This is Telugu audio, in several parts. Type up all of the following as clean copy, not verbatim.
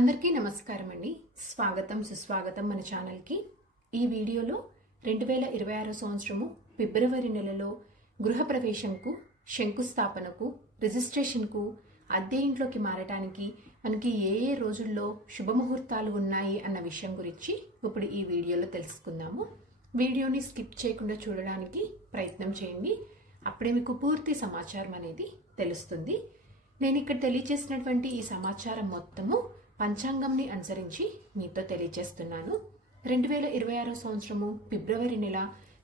అందరికీ నమస్కారం అండి. స్వాగతం సుస్వాగతం మన ఛానల్ కి. ఈ వీడియోలో 2026 సంవత్సరము ఫిబ్రవరి నెలలో గృహప్రవేశంకు, శంకుస్థాపనకు, రిజిస్ట్రేషన్కు, అద్దె ఇంట్లోకి మారటానికి మనకి ఏ ఏ రోజుల్లో శుభముహూర్తాలు ఉన్నాయి అన్న విషయం గురించి ఇప్పుడు ఈ వీడియోలో తెలుసుకుందాము. వీడియోని స్కిప్ చేయకుండా చూడడానికి ప్రయత్నం చేయండి. అప్పుడే మీకు పూర్తి సమాచారం అనేది తెలుస్తుంది. నేను ఇక్కడ తెలియజేసినటువంటి ఈ సమాచారం మొత్తము పంచాంగంని అనుసరించి మీతో తెలియజేస్తున్నాను. 2026 సంవత్సరము ఫిబ్రవరి నెల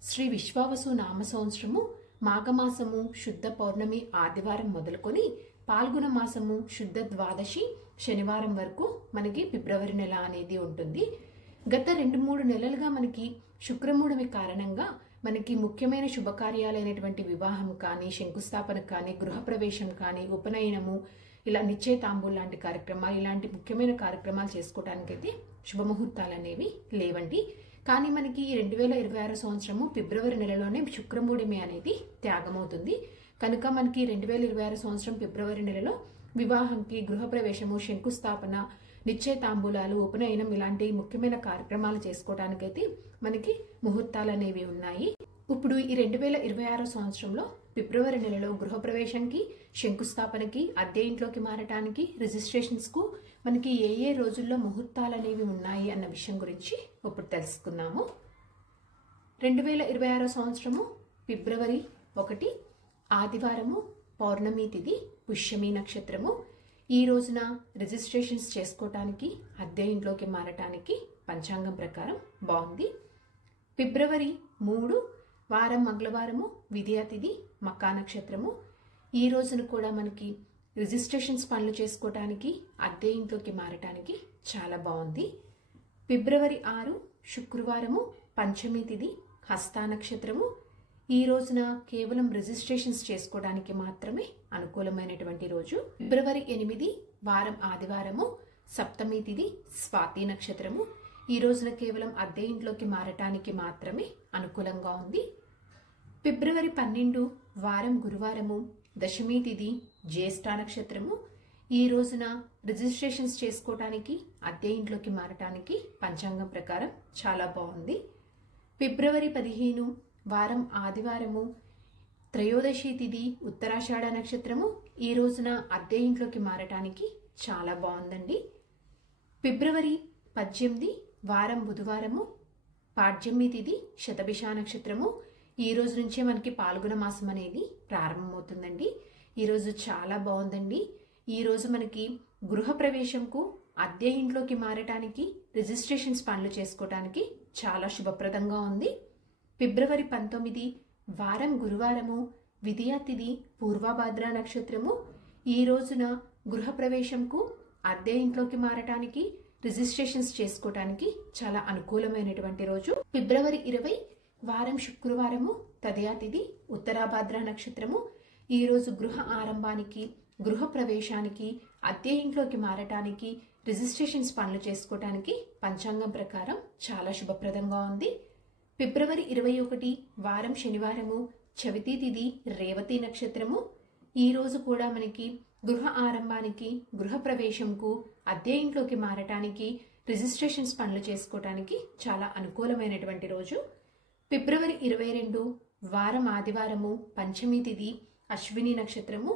శ్రీ విశ్వావసు నామ సంవత్సరము మాఘమాసము శుద్ధ పౌర్ణమి ఆదివారం మొదలుకొని పాల్గొన మాసము శుద్ధ ద్వాదశి శనివారం వరకు మనకి ఫిబ్రవరి నెల అనేది ఉంటుంది. గత 2-3 నెలలుగా మనకి శుక్రమూఢమి కారణంగా మనకి ముఖ్యమైన శుభకార్యాలైనటువంటి వివాహం కానీ, శంకుస్థాపన కానీ, గృహప్రవేశం కానీ, ఉపనయనము, ఇలా నిశ్చయతాంబూలు లాంటి కార్యక్రమాలు, ఇలాంటి ముఖ్యమైన కార్యక్రమాలు చేసుకోవడానికైతే శుభముహూర్తాలు అనేవి లేవండి. కానీ మనకి 2026 సంవత్సరము ఫిబ్రవరి నెలలోనే శుక్రమూఢమి అనేది త్యాగమవుతుంది. కనుక మనకి 2026 సంవత్సరం ఫిబ్రవరి నెలలో వివాహంకి, గృహప్రవేశము, శంకుస్థాపన, నిశ్చయతాంబూలాలు, ఉపనయనం ఇలాంటి ముఖ్యమైన కార్యక్రమాలు చేసుకోవడానికైతే మనకి ముహూర్తాలు అనేవి ఉన్నాయి. ఇప్పుడు ఈ 2026 సంవత్సరంలో ఫిబ్రవరి నెలలో గృహప్రవేశంకి, శంకుస్థాపనకి, అద్దె ఇంట్లోకి మారటానికి, రిజిస్ట్రేషన్స్ కు మనకి ఏ ఏ రోజుల్లో ముహూర్తాలు అనేవి ఉన్నాయి అన్న విషయం గురించి ఇప్పుడు తెలుసుకుందాము. 2026 సంవత్సరము ఫిబ్రవరి 1 ఆదివారము, పౌర్ణమి తిథి, పుష్యమి నక్షత్రము. ఈ రోజున రిజిస్ట్రేషన్స్ చేసుకోవటానికి, అద్దె ఇంట్లోకి మారటానికి పంచాంగం ప్రకారం బాగుంది. ఫిబ్రవరి 3 వారం మంగళవారము, విధియ తిథి, మకా నక్షత్రము. ఈ రోజున కూడా మనకి రిజిస్ట్రేషన్స్ పనులు చేసుకోవటానికి, అద్దె ఇంట్లోకి మారటానికి చాలా బాగుంది. ఫిబ్రవరి 6 శుక్రవారము, పంచమి తిథి, హస్త నక్షత్రము. ఈ రోజున కేవలం రిజిస్ట్రేషన్స్ చేసుకోవడానికి మాత్రమే అనుకూలమైనటువంటి రోజు. ఫిబ్రవరి 8 వారం ఆదివారము, సప్తమి తిథి, స్వాతి నక్షత్రము. ఈ రోజున కేవలం అద్దె ఇంట్లోకి మారటానికి మాత్రమే అనుకూలంగా ఉంది. ఫిబ్రవరి 12 వారం గురువారము, దశమి తిథి, జ్యేష్ఠ నక్షత్రము. ఈ రోజున రిజిస్ట్రేషన్స్ చేసుకోవటానికి, అద్దె ఇంట్లోకి మారటానికి పంచాంగం ప్రకారం చాలా బాగుంది. ఫిబ్రవరి 15 వారం ఆదివారము, త్రయోదశి తిథి, ఉత్తరాషాఢ నక్షత్రము. ఈ రోజున అద్దె ఇంట్లోకి మారటానికి చాలా బాగుందండి. ఫిబ్రవరి 18 వారం బుధవారము, పాడ్యమి తిథి, శతభిష నక్షత్రము. ఈ రోజు నుంచే మనకి పాల్గొన మాసం అనేది ప్రారంభమవుతుందండి. ఈ రోజు చాలా బాగుందండి. ఈ రోజు మనకి గృహప్రవేశంకు, అద్దె ఇంట్లోకి మారటానికి, రిజిస్ట్రేషన్స్ పనులు చేసుకోవటానికి చాలా శుభప్రదంగా ఉంది. ఫిబ్రవరి 19 వారం గురువారము, విధియ తిథి, పూర్వభాద్ర నక్షత్రము. ఈ రోజున గృహప్రవేశంకు, అద్దె ఇంట్లోకి మారటానికి, రిజిస్ట్రేషన్స్ చేసుకోవటానికి చాలా అనుకూలమైనటువంటి రోజు. ఫిబ్రవరి 20 వారం శుక్రవారము, తదియా తిథి, ఉత్తరాభాద్ర నక్షత్రము. ఈ రోజు గృహ ఆరంభానికి, గృహప్రవేశానికి, అద్దె ఇంట్లోకి మారటానికి, రిజిస్ట్రేషన్స్ పనులు చేసుకోవటానికి పంచాంగం ప్రకారం చాలా శుభప్రదంగా ఉంది. ఫిబ్రవరి 21 వారం శనివారము, చవితి తిథి, రేవతి నక్షత్రము. ఈ రోజు కూడా మనకి గృహ ఆరంభానికి, గృహప్రవేశంకు, అద్దె ఇంట్లోకి మారటానికి, రిజిస్ట్రేషన్స్ పనులు చేసుకోవటానికి చాలా అనుకూలమైనటువంటి రోజు. ఫిబ్రవరి 22 వారం ఆదివారము, పంచమి తిథి, అశ్విని నక్షత్రము.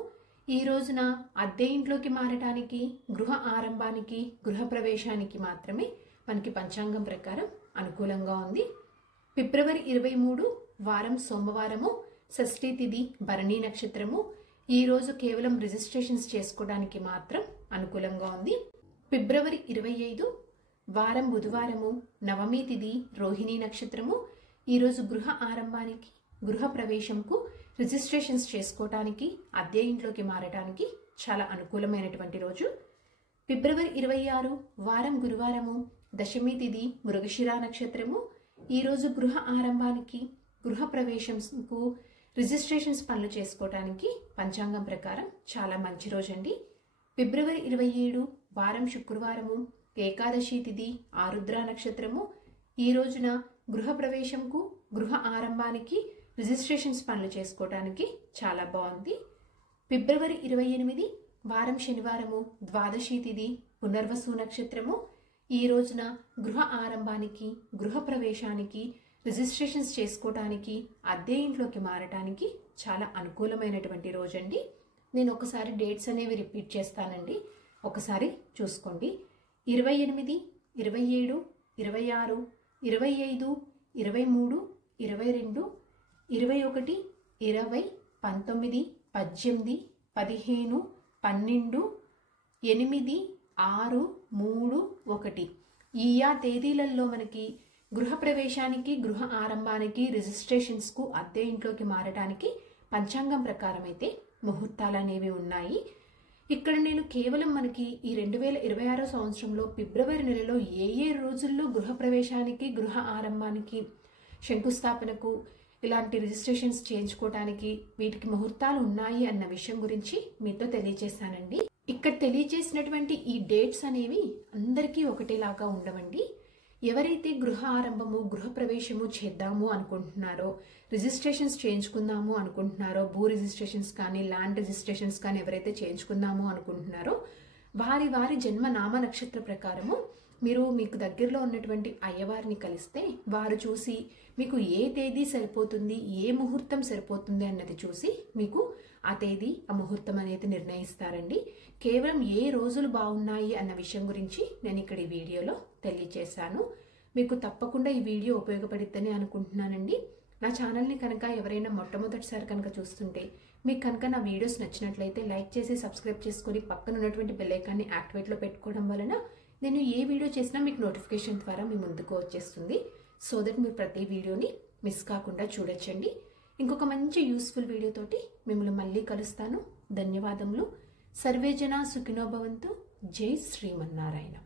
ఈ రోజున అద్దె ఇంట్లోకి మారటానికి, గృహ ఆరంభానికి, గృహప్రవేశానికి మాత్రమే మనకి పంచాంగం ప్రకారం అనుకూలంగా ఉంది. ఫిబ్రవరి 23 వారం సోమవారము, షష్ఠి తిథి, భరణి నక్షత్రము. ఈ రోజు కేవలం రిజిస్ట్రేషన్స్ చేసుకోవడానికి మాత్రం అనుకూలంగా ఉంది. ఫిబ్రవరి 25 వారం బుధవారము, నవమి తిథి, రోహిణి నక్షత్రము. ఈ రోజు గృహ ఆరంభానికి, గృహప్రవేశంకు, రిజిస్ట్రేషన్స్ చేసుకోవటానికి, అద్దె ఇంట్లోకి మారటానికి చాలా అనుకూలమైనటువంటి రోజు. ఫిబ్రవరి 26 వారం గురువారము, దశమి తిథి, మృగశిర నక్షత్రము. ఈ రోజు గృహ ఆరంభానికి, గృహప్రవేశంకు, రిజిస్ట్రేషన్స్ పనులు చేసుకోవటానికి పంచాంగం ప్రకారం చాలా మంచి రోజు అండి. ఫిబ్రవరి 27 వారం శుక్రవారము, ఏకాదశి తిథి, ఆరుద్ర నక్షత్రము. ఈ రోజున గృహప్రవేశంకు, గృహ ఆరంభానికి, రిజిస్ట్రేషన్స్ పనులు చేసుకోవటానికి చాలా బాగుంది. ఫిబ్రవరి 28 వారం శనివారము, ద్వాదశి తిథి, పునర్వసు నక్షత్రము. ఈ రోజున గృహ ఆరంభానికి, గృహ ప్రవేశానికి, రిజిస్ట్రేషన్స్ చేసుకోవడానికి, అద్దె ఇంట్లోకి మారటానికి చాలా అనుకూలమైనటువంటి రోజండి. నేను ఒకసారి డేట్స్ అనేవి రిపీట్ చేస్తానండి, ఒకసారి చూసుకోండి. 28, 27, 26, 25, 23, 22, 21, 20, 19, 18, 15, 12, 8, 6, 3, 1 ఈ తేదీలలో మనకి గృహ ప్రవేశానికి, గృహ ఆరంభానికి, రిజిస్ట్రేషన్స్కు, అద్దె ఇంట్లోకి మారడానికి పంచాంగం ప్రకారం అయితే ముహూర్తాలు అనేవి ఉన్నాయి. ఇక్కడ నేను కేవలం మనకి ఈ 2026 సంవత్సరంలో ఫిబ్రవరి నెలలో ఏ రోజుల్లో గృహ ప్రవేశానికి, గృహ ఆరంభానికి, శంకుస్థాపనకు, ఇలాంటి రిజిస్ట్రేషన్స్ చేయించుకోవడానికి వీటికి ముహూర్తాలు ఉన్నాయి అన్న విషయం గురించి మీతో తెలియజేశానండి. ఇక్కడ తెలియజేసినటువంటి ఈ డేట్స్ అనేవి అందరికీ ఒకటేలాగా ఉండవండి. ఎవరైతే గృహ ఆరంభము, గృహ ప్రవేశము చేద్దాము అనుకుంటున్నారో, రిజిస్ట్రేషన్స్ చేయించుకుందాము అనుకుంటున్నారో, భూ రిజిస్ట్రేషన్స్ కానీ, ల్యాండ్ రిజిస్ట్రేషన్స్ కానీ ఎవరైతే చేయించుకుందాము అనుకుంటున్నారో వారి వారి జన్మ నామ నక్షత్ర ప్రకారము మీరు మీకు దగ్గరలో ఉన్నటువంటి అయ్యవారిని కలిస్తే వారు చూసి మీకు ఏ తేదీ సరిపోతుంది, ఏ ముహూర్తం సరిపోతుంది అన్నది చూసి మీకు ఆ తేదీ, ఆ ముహూర్తం అనేది నిర్ణయిస్తారండి. కేవలం ఏ రోజులు బాగున్నాయి అన్న విషయం గురించి నేను ఇక్కడ ఈ వీడియోలో తెలియజేశాను. మీకు తప్పకుండా ఈ వీడియో ఉపయోగపడిద్దని అనుకుంటున్నానండి. నా ఛానల్ని కనుక ఎవరైనా మొట్టమొదటిసారి కనుక చూస్తుంటే మీకు కనుక నా వీడియోస్ నచ్చినట్లయితే లైక్ చేసి సబ్స్క్రైబ్ చేసుకొని పక్కన ఉన్నటువంటి బెల్ ఐకాన్ని యాక్టివేట్లో పెట్టుకోవడం వలన నేను ఏ వీడియో చేసినా మీకు నోటిఫికేషన్ ద్వారా మీ ముందుకు వచ్చేస్తుంది. సో దట్ మీరు ప్రతి వీడియోని మిస్ కాకుండా చూడొచ్చండి. ఇంకొక మంచి యూస్ఫుల్ వీడియోతోటి మిమ్మల్ని మళ్ళీ కలుస్తాను. ధన్యవాదములు. సర్వే జనా సుఖినో భవంతు. జై శ్రీమన్నారాయణ.